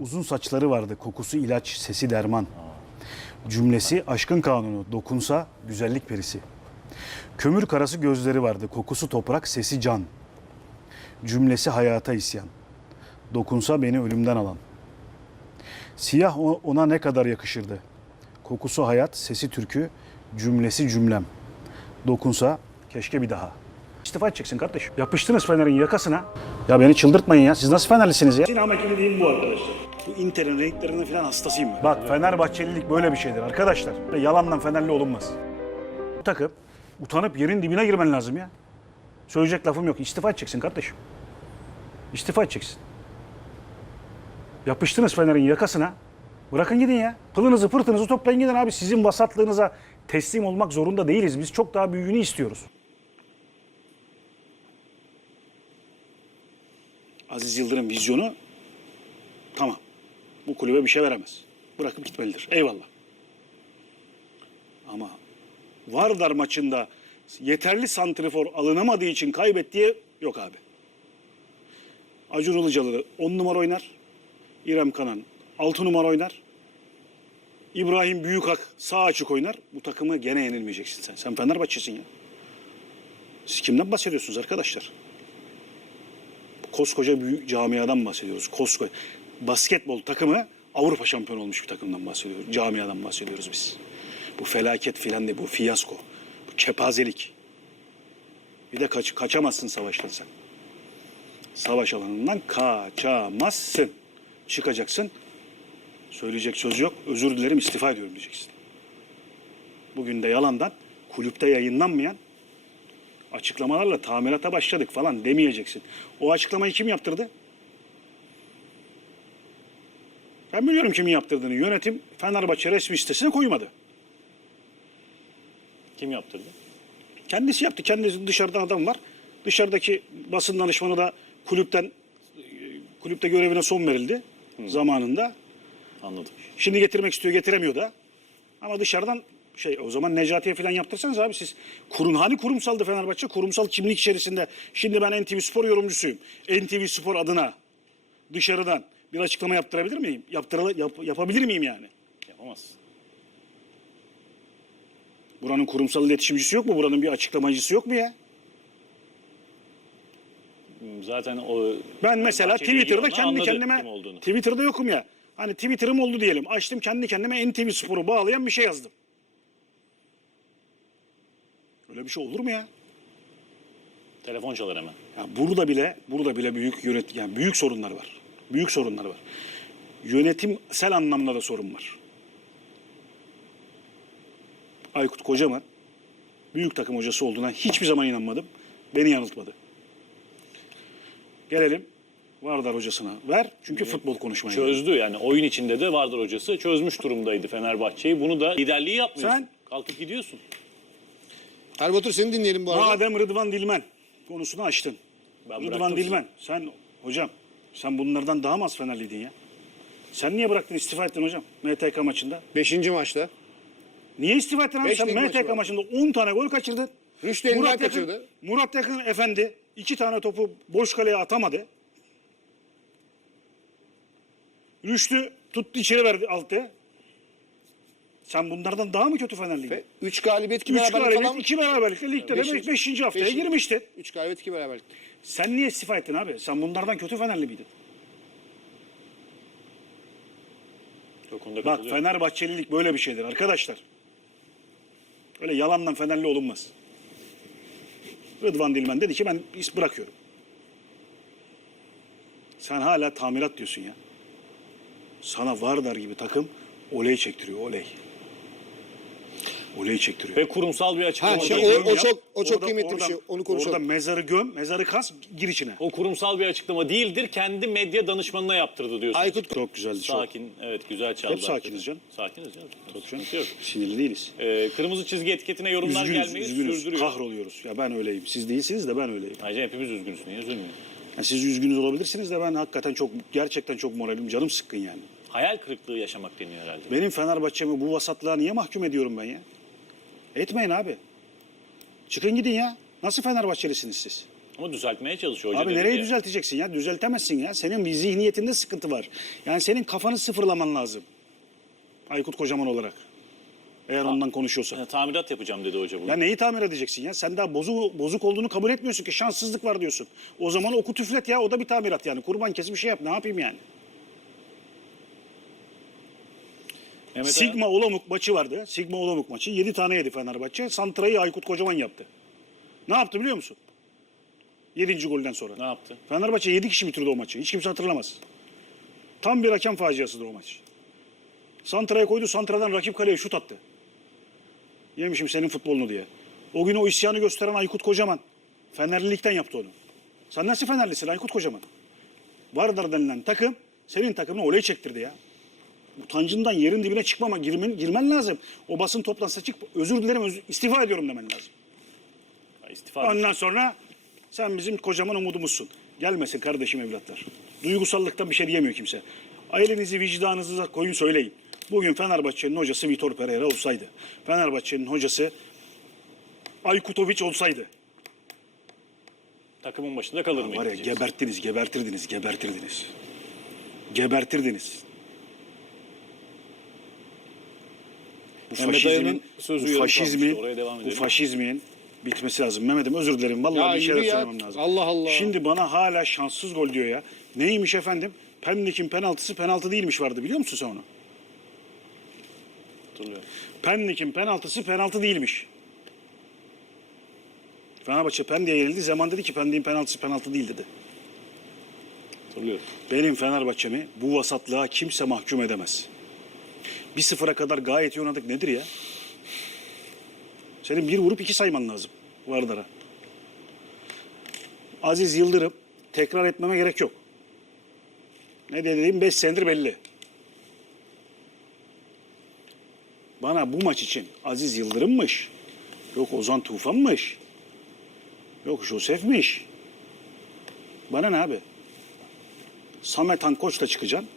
Uzun saçları vardı, kokusu ilaç, sesi derman. Cümlesi aşkın kanunu, dokunsa güzellik perisi. Kömür karası gözleri vardı, kokusu toprak, sesi can. Cümlesi hayata isyan. Dokunsa beni ölümden alan. Siyah ona ne kadar yakışırdı. Kokusu hayat, sesi türkü, cümlesi cümlem. Dokunsa keşke bir daha. İstifa edeceksin kardeşim. Yapıştınız Fener'in yakasına. Ya beni çıldırtmayın ya. Siz nasıl Fenerlisiniz ya? Sinema ekibi değil bu arkadaşlar. Bu Inter'in renklerine falan hastasıyım ben. Bak Fenerbahçelilik böyle bir şeydir arkadaşlar. Ve yalandan Fenerli olunmaz. Bu takım utanıp yerin dibine girmen lazım ya. Söyleyecek lafım yok. İstifa edeceksin kardeşim. İstifa edeceksin. Yapıştınız Fener'in yakasına. Bırakın gidin ya. Pılınızı pırtınızı toplayın gidin abi. Sizin vasatlığınıza teslim olmak zorunda değiliz. Biz çok daha büyüğünü istiyoruz. Aziz Yıldırım vizyonu tamam. Bu kulübe bir şey veremez. Bırakıp gitmelidir. Eyvallah. Ama Vardar maçında yeterli santrifor alınamadığı için kaybettiği yok abi. Acun Ilıcalı 10 numara oynar. İrem Kanan 6 numara oynar. İbrahim Büyükak sağ açık oynar. Bu takımı gene yenilmeyeceksin sen. Sen Fenerbahçesin ya. Siz kimden bahsediyorsunuz arkadaşlar? Koskoca büyük camiadan bahsediyoruz. Koskoca basketbol takımı Avrupa şampiyonu olmuş bir takımdan bahsediyoruz. Camiadan bahsediyoruz biz. Bu felaket filan değil, bu fiyasko. Bu kepazelik. Bir de kaç, kaçamazsın savaştan sen. Savaş alanından kaçamazsın. Çıkacaksın. Söyleyecek söz yok. Özür dilerim istifa ediyorum diyeceksin. Bugün de yalandan kulüpte yayınlanmayan açıklamalarla tamirata başladık falan demeyeceksin. O açıklamayı kim yaptırdı? Ben biliyorum kimin yaptırdığını. Yönetim Fenerbahçe resmi sitesine koymadı. Kim yaptırdı? Kendisi yaptı. Kendisi dışarıda adam var. Dışarıdaki basın danışmanı da kulüpten kulüpte görevine son verildi zamanında. Anladım. Şimdi getirmek istiyor, getiremiyor da. Ama dışarıdan şey o zaman Necati'ye falan yaptırsanız abi siz kurun hani kurumsaldı Fenerbahçe kurumsal kimlik içerisinde şimdi ben NTV Spor yorumcusuyum. NTV Spor adına dışarıdan bir açıklama yaptırabilir miyim? Yaptıralı, yap- yapabilir miyim yani? Yapamazsın. Buranın kurumsal iletişimcisi yok mu? Buranın bir açıklamacısı yok mu ya? Zaten o Ben mesela Twitter'da kendi kendime. Twitter'da yokum ya. Hani Twitter'ım oldu diyelim. Açtım kendi kendime NTV Spor'u bağlayan bir şey yazdım. Öyle bir şey olur mu ya? telefon çalar hemen. Ya burada bile burada bile büyük yönet yani büyük sorunlar var. Büyük sorunlar var. Yönetimsel anlamda da sorun var. Aykut Kocaman büyük takım hocası olduğuna hiçbir zaman inanmadım. Beni yanıltmadı. Gelelim Vardar hocasına. Ver çünkü futbol konuşmaya. geldik. Çözdü yani oyun içinde de vardır hocası. Çözmüş durumdaydı Fenerbahçe'yi. Bunu da liderliği yapmıyorsun. Sen- Kalkıp gidiyorsun. Erbatur seni dinleyelim bu arada. Madem Rıdvan Dilmen konusunu açtın. Ben Rıdvan bıraktım Dilmen sen hocam sen bunlardan daha mı az Fenerliydin ya? Sen niye bıraktın istifa ettin hocam MTK maçında? Beşinci maçta. Niye istifa ettin abi? Beş Sen lig maçı MTK var. maçında 10 tane gol kaçırdın. Rüştü elinden Yakın- kaçırdı. Murat Yakın Efendi iki tane topu boş kaleye atamadı. Rüştü tuttu içeri verdi altta. Sen bunlardan daha mı kötü Fenerliydin? Ve üç galibiyet, iki Üç beraberlik galibiyet, falan. iki beraberlikle ligde de beş, Beşinci- beşinci haftaya beşinci- girmiştin. Üç galibiyet, iki beraberlik. Sen niye istifa ettin abi? Sen bunlardan kötü Fenerli miydin? O konuda Bak katılıyorum. Fenerbahçelilik böyle bir şeydir arkadaşlar. Öyle yalandan Fenerli olunmaz. Rıdvan Dilmen dedi ki ben iş bırakıyorum. Sen hala tamirat diyorsun ya. Sana Vardar gibi takım oley çektiriyor oley. Oley çektiriyor. Ve kurumsal bir açıklama. Ha, şey, o- yap. çok- o çok Orada- kıymetli bir oradan- şey. Onu konuşalım. Orada mezarı göm, mezarı kas, gir içine. o kurumsal bir açıklama değildir. Kendi medya danışmanına yaptırdı diyorsun. Aykut Çok güzeldi çok. Sakin. Evet güzel çaldı. Hep sakiniz canım. Sakiniz canım. Çok Sıkıntı yok. Sinirli değiliz. Ee, kırmızı çizgi etiketine yorumlar Üzgünüz, gelmeyi üzgünüz. sürdürüyor. Kahroluyoruz. Ya ben öyleyim. Siz değilsiniz de ben öyleyim. Ayrıca hepimiz üzgünüz. Niye üzülmüyor? Yani siz üzgünüz olabilirsiniz de ben hakikaten çok gerçekten çok moralim canım sıkkın yani. Hayal kırıklığı yaşamak deniyor herhalde. Benim Fenerbahçe'mi bu vasatlığa niye mahkum ediyorum ben ya? Etmeyin abi. Çıkın gidin ya. Nasıl Fenerbahçelisiniz siz? Ama düzeltmeye çalışıyor hoca. Abi nereye ki. düzelteceksin ya? Düzeltemezsin ya. Senin bir zihniyetinde sıkıntı var. Yani senin kafanı sıfırlaman lazım. Aykut Kocaman olarak. Eğer ondan konuşuyorsan. Ha, Tamirat yapacağım dedi hoca bugün. Ya neyi tamir edeceksin ya? Sen daha bozuk, bozuk olduğunu kabul etmiyorsun ki. Şanssızlık var diyorsun. O zaman oku tüflet ya. O da bir tamirat yani. Kurban kes bir şey yap. Ne yapayım yani? Mehmet Sigma Olomouc maçı vardı. Sigma Olomouc maçı. 7 tane yedi Fenerbahçe. Santra'yı Aykut Kocaman yaptı. Ne yaptı biliyor musun? 7. golden sonra. Ne yaptı? Fenerbahçe 7 kişi bitirdi o maçı. Hiç kimse hatırlamaz. Tam bir hakem faciasıdır o maç. Santra'ya koydu. Santra'dan rakip kaleye şut attı. Yemişim senin futbolunu diye. O gün o isyanı gösteren Aykut Kocaman. Fenerlilikten yaptı onu. Sen nasıl Fenerlisin Aykut Kocaman? Vardar denilen takım senin takımına olay çektirdi ya. Utancından yerin dibine çıkmama girmen, girmen lazım. O basın toplantısına çık özür dilerim öz- istifa ediyorum demen lazım. Ha, İstifa. Ondan sonra sen bizim kocaman umudumuzsun. Gelmesin kardeşim evlatlar. Duygusallıktan bir şey diyemiyor kimse. Ailenizi vicdanınıza koyun söyleyin. Bugün Fenerbahçe'nin hocası Vitor Pereira olsaydı. Fenerbahçe'nin hocası Aykutoviç olsaydı. Takımın başında kalır mıydı? Var ya geberttiniz, gebertirdiniz, gebertirdiniz. Gebertirdiniz. Bu Mehmet faşizmin, sözü bu yarım faşizmin, kalmıştı. Oraya devam bu edelim. faşizmin bitmesi lazım. Mehmet'im özür dilerim. Vallahi Ya bir yürü şeyler ya. söylemem lazım. Allah Allah. Şimdi bana hala şanssız gol diyor ya. Neymiş efendim? Pendik'in penaltısı penaltı değilmiş vardı biliyor musun sen onu? Hatırlıyorum. Pendik'in penaltısı penaltı değilmiş. Fenerbahçe Pendik'e yenildi. Zaman dedi ki Pendik'in penaltısı penaltı değil dedi. Hatırlıyorum. Benim Fenerbahçe'mi bu vasatlığa kimse mahkum edemez. Bir sıfıra kadar gayet iyi oynadık nedir ya? Senin bir vurup iki sayman lazım Vardar'a. Aziz Yıldırım tekrar etmeme gerek yok. Ne dediğim 5 senedir belli. Bana bu maç için Aziz Yıldırım'mış. Yok Ozan Tufan'mış. Yok Josef'miş. Bana ne abi? Samet Han Koç'la çıkacaksın.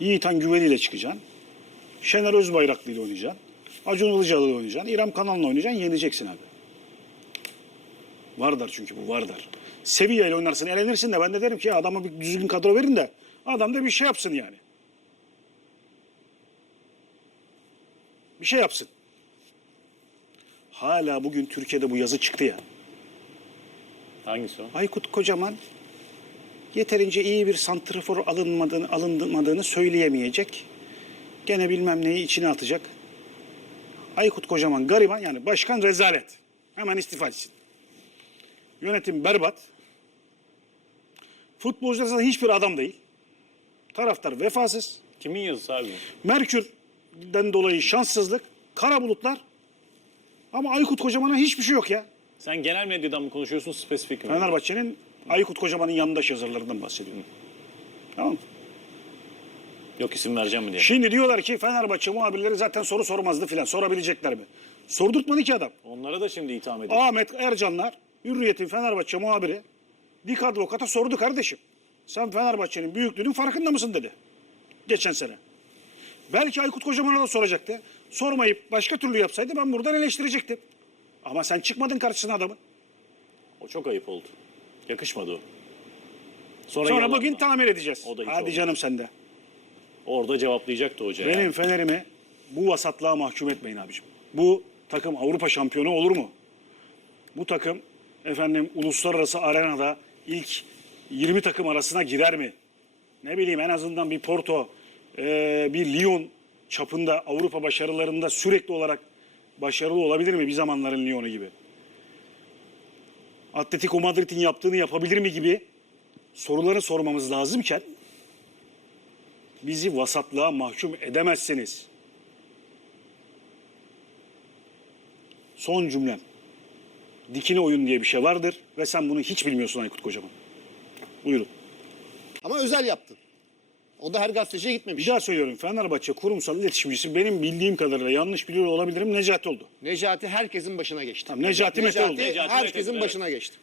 Yiğit Han Güveli ile çıkacaksın. Şener Özbayraklı ile oynayacaksın. Acun Ilıcalı ile oynayacaksın. İrem Kanal'la oynayacaksın. Yeneceksin abi. Vardar çünkü bu Vardar. Sevilla ile oynarsın elenirsin de ben de derim ki ya adama bir düzgün kadro verin de adam da bir şey yapsın yani. Bir şey yapsın. Hala bugün Türkiye'de bu yazı çıktı ya. Hangisi o? Aykut Kocaman yeterince iyi bir santrafor alınmadığını, alınmadığını söyleyemeyecek. Gene bilmem neyi içine atacak. Aykut Kocaman gariban yani başkan rezalet. Hemen istifa etsin. Yönetim berbat. Futbolcular zaten hiçbir adam değil. Taraftar vefasız. Kimin yazısı abi? Merkür'den dolayı şanssızlık. Kara bulutlar. Ama Aykut Kocaman'a hiçbir şey yok ya. Sen genel medyadan mı konuşuyorsun spesifik mi? Fenerbahçe'nin Aykut Kocaman'ın yandaş yazarlarından bahsediyorum. Tamam mı? Yok isim vereceğim mi diye. Şimdi diyorlar ki Fenerbahçe muhabirleri zaten soru sormazdı filan. Sorabilecekler mi? Sordurtmadı ki adam. Onlara da şimdi itham ediyor. Ahmet Ercanlar, Hürriyet'in Fenerbahçe muhabiri Dik Advokat'a sordu kardeşim. Sen Fenerbahçe'nin büyüklüğünün farkında mısın dedi. Geçen sene. Belki Aykut Kocaman'a da soracaktı. Sormayıp başka türlü yapsaydı ben buradan eleştirecektim. Ama sen çıkmadın karşısına adamın. O çok ayıp oldu. Yakışmadı o. Sonra, Sonra yalanla. bugün tamir edeceğiz. O da hiç Hadi olmaz. canım sende. Orada cevaplayacaktı hoca. Benim yani. Fener'imi bu vasatlığa mahkum etmeyin abiciğim. Bu takım Avrupa şampiyonu olur mu? Bu takım efendim uluslararası arenada ilk 20 takım arasına girer mi? Ne bileyim en azından bir Porto, eee, bir Lyon çapında Avrupa başarılarında sürekli olarak başarılı olabilir mi bir zamanların Lyon'u gibi? Atletico Madrid'in yaptığını yapabilir mi gibi soruları sormamız lazımken bizi vasatlığa mahkum edemezsiniz. Son cümlem. Dikine oyun diye bir şey vardır ve sen bunu hiç bilmiyorsun Aykut Kocaman. Buyurun. Ama özel yaptın. O da her gazeteciye Bir gitmemiş. daha söylüyorum. Fenerbahçe kurumsal iletişimcisi benim bildiğim kadarıyla yanlış biliyor olabilirim Necati oldu. Necati herkesin başına geçti. Tamam, Necati Mete oldu. Necati herkesin Mete, başına geçti.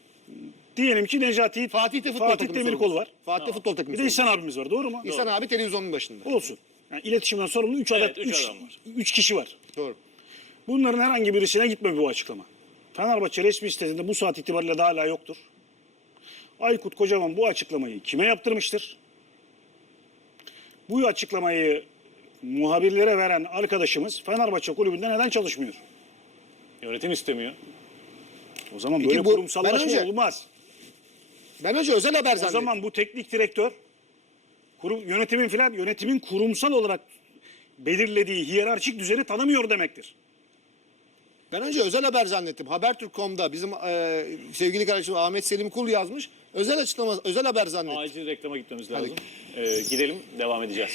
Diyelim ki Necati Fatih de futbol Fatih takımı Demirkol var. Fatih de futbol takımı Bir de İhsan abimiz var doğru mu? İhsan abi televizyonun başında. Olsun. Yani iletişimden sorumlu 3 Evet, adet üç 3 adam var. 3 kişi var. Doğru. Bunların herhangi birisine gitme bu açıklama. Fenerbahçe resmi sitesinde bu saat itibariyle de hala yoktur. Aykut Kocaman bu açıklamayı kime yaptırmıştır? Bu açıklamayı muhabirlere veren arkadaşımız Fenerbahçe kulübünde neden çalışmıyor? Yönetim istemiyor. O zaman Peki böyle bu- kurumsallaşma ben önce- olmaz. Ben önce özel haber O zannettim. zaman bu teknik direktör kurum, yönetimin filan yönetimin kurumsal olarak belirlediği hiyerarşik düzeni tanımıyor demektir. Ben önce özel haber zannettim. Habertürk.com'da bizim e, sevgili kardeşim Ahmet Selim Kul yazmış. Özel açıklama, özel haber zannettim. Acil reklama gitmemiz lazım. Ee, gidelim, devam edeceğiz.